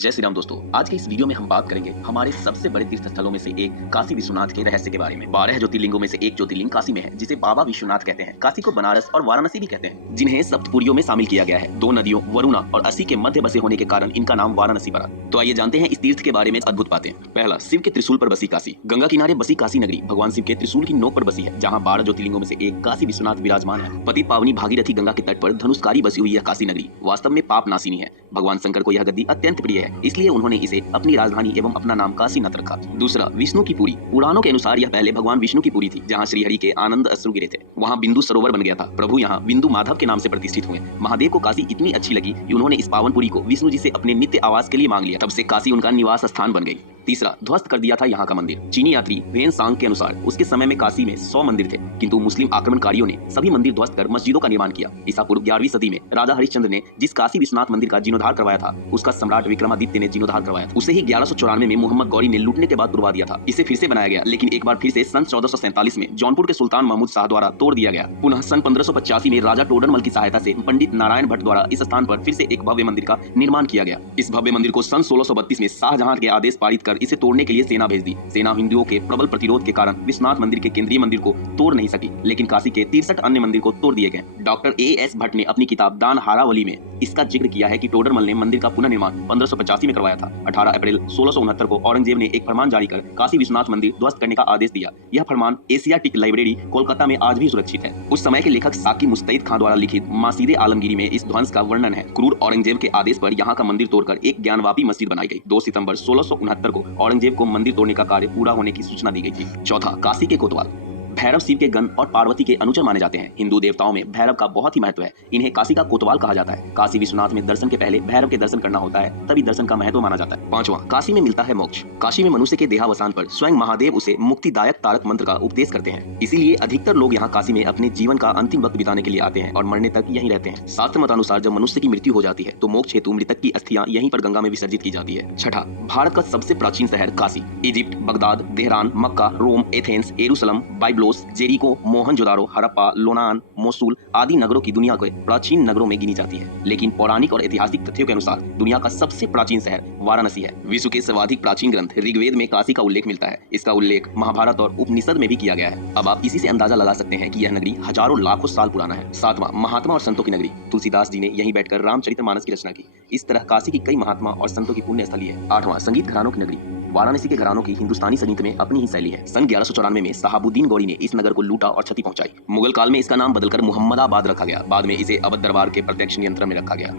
जय श्री राम दोस्तों। आज के इस वीडियो में हम बात करेंगे हमारे सबसे बड़े तीर्थ स्थलों में से एक काशी विश्वनाथ के रहस्य के बारे में। 12 ज्योतिर्लिंगों में से एक ज्योतिर्लिंग काशी में है, जिसे बाबा विश्वनाथ कहते हैं। काशी को बनारस और वाराणसी भी कहते हैं, जिन्हें सप्तपुरियों में शामिल किया गया है। दो नदियों वरुणा और असी के मध्य बसे होने के कारण इनका नाम वाराणसी पड़ा। तो आइए जानते हैं इस तीर्थ के बारे में अद्भुत बातें। पहला, शिव के त्रिशूल पर बसी काशी। गंगा किनारे बसी काशी नगरी भगवान शिव के त्रिशूल की नोक पर बसी है, जहाँ 12 ज्योतिर्लिंगों में से एक काशी विश्वनाथ विराजमान है। पति पावनी भागीरथी गंगा के तट पर धनुष्कारी बसी हुई यह काशी नगरी वास्तव में पाप नाशिनी है। भगवान शंकर को यह गद्दी अत्यंत प्रिय है, इसलिए उन्होंने इसे अपनी राजधानी एवं अपना नाम काशीनाथ रखा। दूसरा, विष्णु की पुरी। पुराणों के अनुसार यह पहले भगवान विष्णु की पुरी थी, जहाँ श्रीहरि के आनंद अश्रु गिरे थे। वहाँ बिंदु सरोवर बन गया था। प्रभु यहाँ बिंदु माधव के नाम से प्रतिष्ठित हुए। महादेव को काशी इतनी अच्छी लगी कि उन्होंने इस पावन पुरी को विष्णु जी से अपने नित्य आवास के लिए मांग लिया। तब से काशी उनका निवास स्थान बन गई। तीसरा, ध्वस्त कर दिया था यहाँ का मंदिर। चीनी यात्री वेन सांग के अनुसार उसके समय में काशी में 100 मंदिर थे, किंतु मुस्लिम आक्रमणकारियों ने सभी मंदिर ध्वस्त कर मस्जिदों का निर्माण किया। ईसा पूर्व 11वीं सदी में राजा हरिश्चंद्र ने जिस काशी विश्वनाथ मंदिर का जीर्णोद्धार करवाया था, उसका सम्राट विक्रमादित्य ने जीर्णोद्धार करवाया था। उसे ही 1194 में मोहम्मद गौरी ने लूटने के बाद तुड़वा दिया था। इसे फिर से बनाया गया, लेकिन एक बार फिर से सन 1447 में जौनपुर के सुल्तान महमूद शाह द्वारा तोड़ दिया गया। पुनः सन 1585 में राजा टोडरमल की सहायता से पंडित नारायण भट्ट द्वारा इस स्थान पर फिर से एक भव्य मंदिर का निर्माण किया गया। इस भव्य मंदिर को सन 1632 में शाहजहां के आदेश पारित कर इसे तोड़ने के लिए सेना भेज दी। सेना हिंदुओं के प्रबल प्रतिरोध के कारण विश्वनाथ मंदिर के केंद्रीय मंदिर को तोड़ नहीं सकी, लेकिन काशी के 63 अन्य मंदिर को तोड़ दिए गए। Doctor A.S. भट्ट ने अपनी किताब दान हारावली में इसका जिक्र किया है कि टोडरमल ने मंदिर का पुनर्निर्माण 1585 में करवाया था। 18 अप्रैल 1669 को औरंगजेब ने एक फरमान जारी कर काशी विश्वनाथ मंदिर ध्वस्त करने का आदेश दिया। यह फरमान एशियाटिक लाइब्रेरी कोलकाता में आज भी सुरक्षित है। उस समय के लेखक साकी मुस्तैद खां द्वारा लिखित मासीदे आलमगीरी में इस ध्वंस का वर्णन है। क्रूर औरंगजेब के आदेश पर यहाँ का मंदिर तोड़कर एक ज्ञानवापी मस्जिद बनाई गई। 2 सितंबर 1669 को औरंगजेब को मंदिर तोड़ने का कार्य पूरा होने की सूचना दी गई थी। चौथा, काशी के कोतवाल। भैरव शिव के गण और पार्वती के अनुचर माने जाते हैं। हिंदू देवताओं में भैरव का बहुत ही महत्व है। इन्हें काशी का कोतवाल कहा जाता है। काशी विश्वनाथ में दर्शन के पहले भैरव के दर्शन करना होता है, तभी दर्शन का महत्व माना जाता है। पांचवां, काशी में मिलता है मोक्ष। काशी में मनुष्य के देहावसान पर स्वयं महादेव उसे मुक्तिदायक तारक मंत्र का उपदेश करते हैं। इसीलिए अधिकतर लोग यहाँ काशी में अपने जीवन का अंतिम वक्त बिताने के लिए आते हैं और मरने तक यहीं रहते हैं। शास्त्र मतानुसार जब मनुष्य की मृत्यु हो जाती है तो मोक्ष हेतु मृतक की अस्थियां यहीं पर गंगा में विसर्जित की जाती है। छठा, भारत का सबसे प्राचीन शहर Kashi. Egypt, Baghdad, Tehran, Mecca, Rome, Athens, यरूशलेम, बाइब्लोस, जेरिको, मोहनजोदारो, हड़प्पा, लोनान, मोसुल आदि नगरों की दुनिया के प्राचीन नगरों में गिनी जाती है। लेकिन पौराणिक और ऐतिहासिक तथ्यों के अनुसार दुनिया का सबसे प्राचीन शहर वाराणसी है। विश्व के सर्वाधिक प्राचीन ग्रंथ ऋग्वेद में काशी का उल्लेख मिलता है। इसका उल्लेख महाभारत और उपनिषद में भी किया गया है। अब आप इसी से अंदाजा लगा सकते हैं कि यह नगरी हजारों लाखों साल पुराना है। सातवां, महात्मा और संतों की नगरी। तुलसीदास जी ने यहीं बैठकर रामचरितमानस की रचना की। इस तरह काशी की कई महात्मा और संतों की पुण्य स्थली है। आठवां, संगीत घरानों की नगरी। वाराणसी के घरानों की हिंदुस्तानी संगीत में अपनी ही शैली है। सन 1194 में शहाबुद्दीन गौरी ने इस नगर को लूटा और क्षति पहुंचाई। मुगल काल में इसका नाम बदलकर मुहम्मदाबाद रखा गया। बाद में इसे अवध दरबार के प्रत्यक्ष नियंत्रण में रखा गया।